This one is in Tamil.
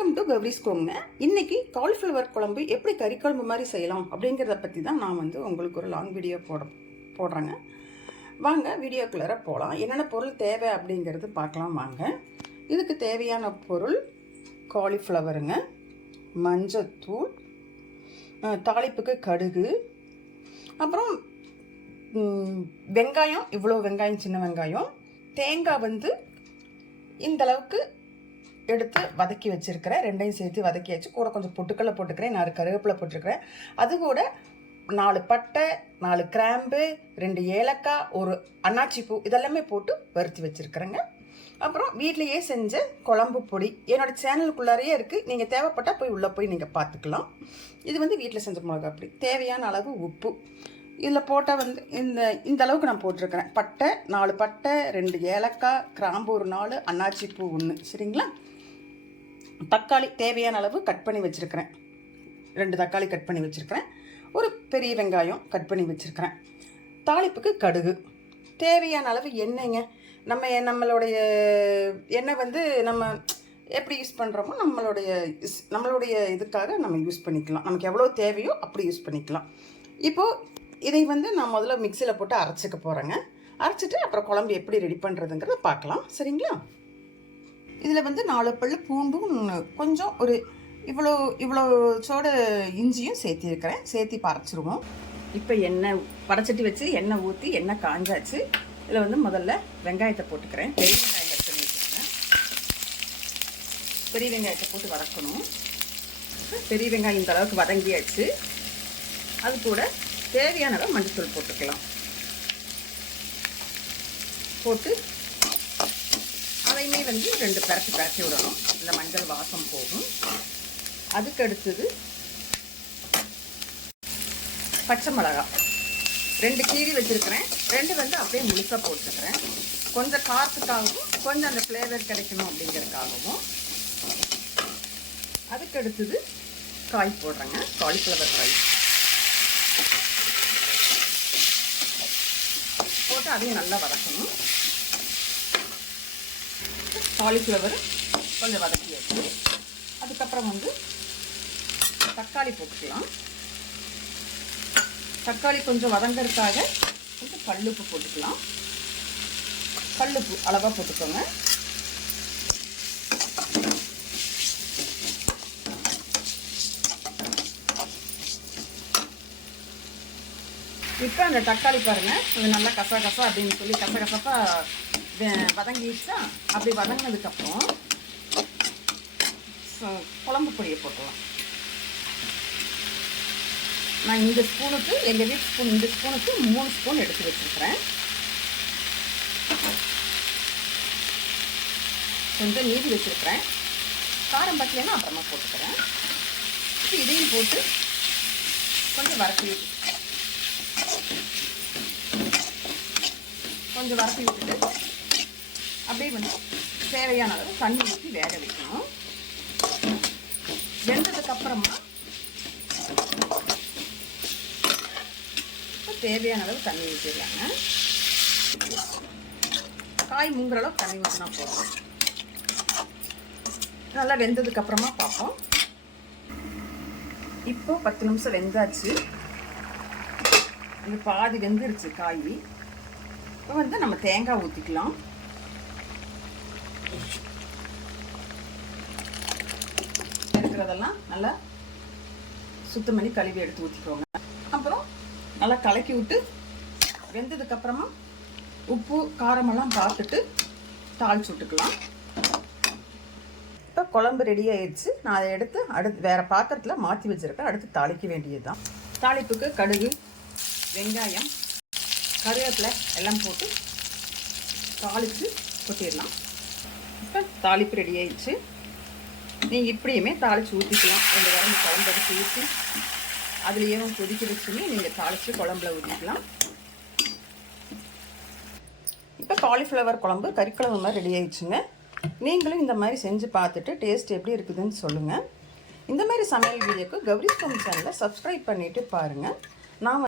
Welcome to Gowri's கோங்க. இன்னைக்கு காலிஃப்ளவர் குழம்பு எப்படி கறி குழம்பு மாதிரி செய்யலாம் அப்படிங்கிறத பற்றி தான் நான் உங்களுக்கு ஒரு லாங் வீடியோ போடுறேங்க. வாங்க வீடியோக்குள்ளார போகலாம். என்னென்ன பொருள் தேவை அப்படிங்கிறது பார்க்கலாம் வாங்க. இதுக்கு தேவையான பொருள் காலிஃப்ளவருங்க, மஞ்சத்தூள், தாளிப்புக்கு கடுகு, அப்புறம் வெங்காயம், இவ்வளோ வெங்காயம், சின்ன வெங்காயம், தேங்காய் இந்தளவுக்கு எடுத்து வதக்கி வச்சுருக்கிறேன். ரெண்டையும் சேர்த்து வதக்கியாச்சு. கூட கொஞ்சம் பொட்டுக்கடலை போட்டுக்கிறேன், 4 கருவேப்பிலை போட்டிருக்கிறேன். அது கூட 4 பட்டை, 4 கிராம்பு, 2 ஏலக்காய், ஒரு அன்னாச்சி பூ, இதெல்லாமே போட்டு வறுத்து வச்சுருக்கிறேங்க. அப்புறம் வீட்லேயே செஞ்ச குழம்பு பொடி என்னோடய சேனலுக்குள்ளாரையே இருக்குது. நீங்கள் தேவைப்பட்டால் உள்ளே நீங்கள் பார்த்துக்கலாம். இது வீட்டில் செஞ்ச மிளகா பொடி. தேவையான அளவு உப்பு இதில் போட்டால் இந்த அளவுக்கு நான் போட்டிருக்கிறேன். பட்டை 4 பட்டை, 2 ஏலக்காய், கிராம்பு ஒரு 4, அன்னாச்சி பூ 1. சரிங்களா? தக்காளி தேவையான அளவு கட் பண்ணி வச்சுருக்கிறேன். 2 தக்காளி கட் பண்ணி வச்சுருக்கிறேன். ஒரு பெரிய வெங்காயம் கட் பண்ணி வச்சுருக்கிறேன். தாளிப்புக்கு கடுகு, தேவையான அளவு எண்ணெய்ங்க. நம்மளுடைய எண்ணெய் நம்ம எப்படி யூஸ் பண்ணுறோமோ நம்மளுடைய இதுக்காக நம்ம யூஸ் பண்ணிக்கலாம். நமக்கு எவ்வளோ தேவையோ அப்படி யூஸ் பண்ணிக்கலாம். இப்போது இதை நான் முதல்ல மிக்சியில் போட்டு அரைச்சிக்க போகிறேங்க. அரைச்சிட்டு அப்புறம் குழம்பு எப்படி ரெடி பண்ணுறதுங்கிறத பார்க்கலாம். சரிங்களா? இதில் 4 பல்லு பூண்டும், கொஞ்சம் ஒரு இவ்வளோ சோடு இஞ்சியும் சேர்த்திருக்கிறேன். சேர்த்தி பறைச்சிருவோம். இப்போ எண்ணெய் படைச்சட்டி வச்சு எண்ணெய் ஊற்றி எண்ணெய் காஞ்சாச்சு. இதில் முதல்ல வெங்காயத்தை போட்டுக்கிறேன். பெரிய வெங்காயம் கட் பண்ணி வச்சுருக்கேன். பெரிய வெங்காயத்தை போட்டு வதக்கணும். பெரிய வெங்காயம் இந்த அளவுக்கு வதங்கியாச்சு. அது கூட தேவையான அளவு மஞ்சள் போட்டுக்கலாம். போட்டு அதையுமே 2 பரட்டி விடணும். இந்த மஞ்சள் வாசம் போகும். அதுக்கு அடுத்தது பச்சை மிளகா 2 கீரி வச்சுருக்கிறேன். 2 அப்படியே முழுசாக போட்டுக்கிறேன். கொஞ்சம் காரத்துக்காகவும் கொஞ்சம் அந்த ஃப்ளேவர் கிடைக்கணும் அப்படிங்கிறதுக்காகவும். அதுக்கு அடுத்தது காய் போடுறேங்க. காலிஃப்ளவர் காய் போட்டு அதையும் நல்லா வதக்கணும். காலிஃப்ளவர் கொஞ்சம் வதக்கி வச்சு அதுக்கப்புறம் தக்காளி போட்டுக்கலாம். தக்காளி கொஞ்சம் வதங்கிறதுக்காக கொஞ்சம் கல்லுப்பு போட்டுக்கலாம். கல்லுப்பு அளவாக போட்டுக்கோங்க. இப்போ அந்த தக்காளி பாருங்கள், அது நல்லா கசா அப்படின்னு சொல்லி கசப்பாக வதங்கிடுச்சா. அப்படி வதங்கினதுக்கப்புறம் குழம்பு பொடியை போட்டுடலாம். நான் இந்த ஸ்பூனுக்கு, எங்கள் வீட்டு ஸ்பூன், இந்த ஸ்பூனுக்கு 3 ஸ்பூன் எடுத்து வச்சுருக்கிறேன். கொஞ்சம் மீதி வச்சுருக்கிறேன். காரம் பச்சலைன்னா அப்புறமா போட்டுக்கிறேன். இப்போ இதையும் போட்டு கொஞ்சம் வதக்கி விட்டுட்டு அப்படியே தேவையான அளவு தண்ணி ஊற்றி வேக வைக்கணும். வெந்ததுக்கப்புறமா தேவையான அளவு தண்ணி ஊற்றிடலாங்க. காய் முங்குற அளவு தண்ணி ஊற்றினா போதும். நல்லா வெந்ததுக்கப்புறமா பார்ப்போம். இப்போ 10 நிமிஷம் வெந்தாச்சு. இது பாதி வெந்துருச்சு காய். இப்போ நம்ம தேங்காய் ஊற்றிக்கலாம். இருக்கிறதெல்லாம் நல்லா சுத்தம் பண்ணி கழுவி எடுத்து ஊற்றிக்கோங்க. அப்புறம் நல்லா கலக்கி விட்டு வெந்ததுக்கப்புறமா உப்பு காரமெல்லாம் பார்த்துட்டு தாளிச்சு விட்டுக்கலாம். இப்போ குழம்பு ரெடி ஆயிடுச்சு. நான் அதை எடுத்து வேறு பாத்திரத்தில் மாற்றி வச்சுருக்கேன். அடுத்து தாளிக்க வேண்டியது தான். தாளிப்புக்கு கடுகு, வெங்காயம், கருவேப்பிலை எல்லாம் போட்டு தாளித்து கொட்டிடலாம். இப்போ தாளிப்பு ரெடி ஆயிடுச்சு. நீங்கள் இப்படியுமே தாளித்து ஊற்றிக்கலாம். 2 வாரம் குழம்பு எடுத்து ஊற்றி அதுலேயும் கொதிக்க வச்சுமே நீங்கள் தாளித்து குழம்புல ஊற்றிக்கலாம். இப்போ காலிஃப்ளவர் குழம்பு கறிக்குழம்பு மாதிரி ரெடி ஆயிடுச்சுங்க. நீங்களும் இந்த மாதிரி செஞ்சு பார்த்துட்டு டேஸ்ட் எப்படி இருக்குதுன்னு சொல்லுங்கள். இந்த மாதிரி சமையல் வீடியோக்கு கௌரிஸ் கோம் சேனலை சப்ஸ்கிரைப் பண்ணிவிட்டு பாருங்கள். நான்